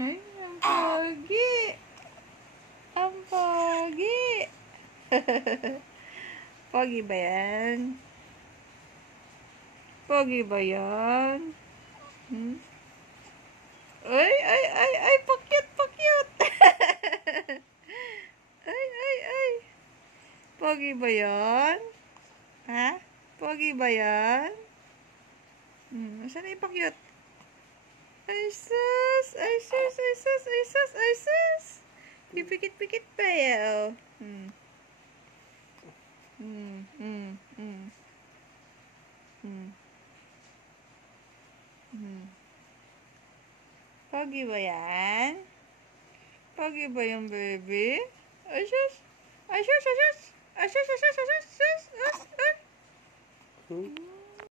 Ay, ang pogi. Ang pogi. Pogi ba yan? Pogi ba yan? Hmm? Ay, ay, ay, ay, pakyut, pakyut. Ay, ay, ay. Pogi ba yan? Ha? Pogi ba yan? Saan na yung pakyut? Ay, sus! Ay, sus! Ay, sus! Ay, sus! Ay, sus! Pipikit-pikit pa yaw. Hmm. Pogi ba yan? Pogi ba yung baby? Ay, sus! Ay, sus! Ay, sus! Ay, sus! Ay, sus! Ay, sus! Ay, sus! Ay, sus!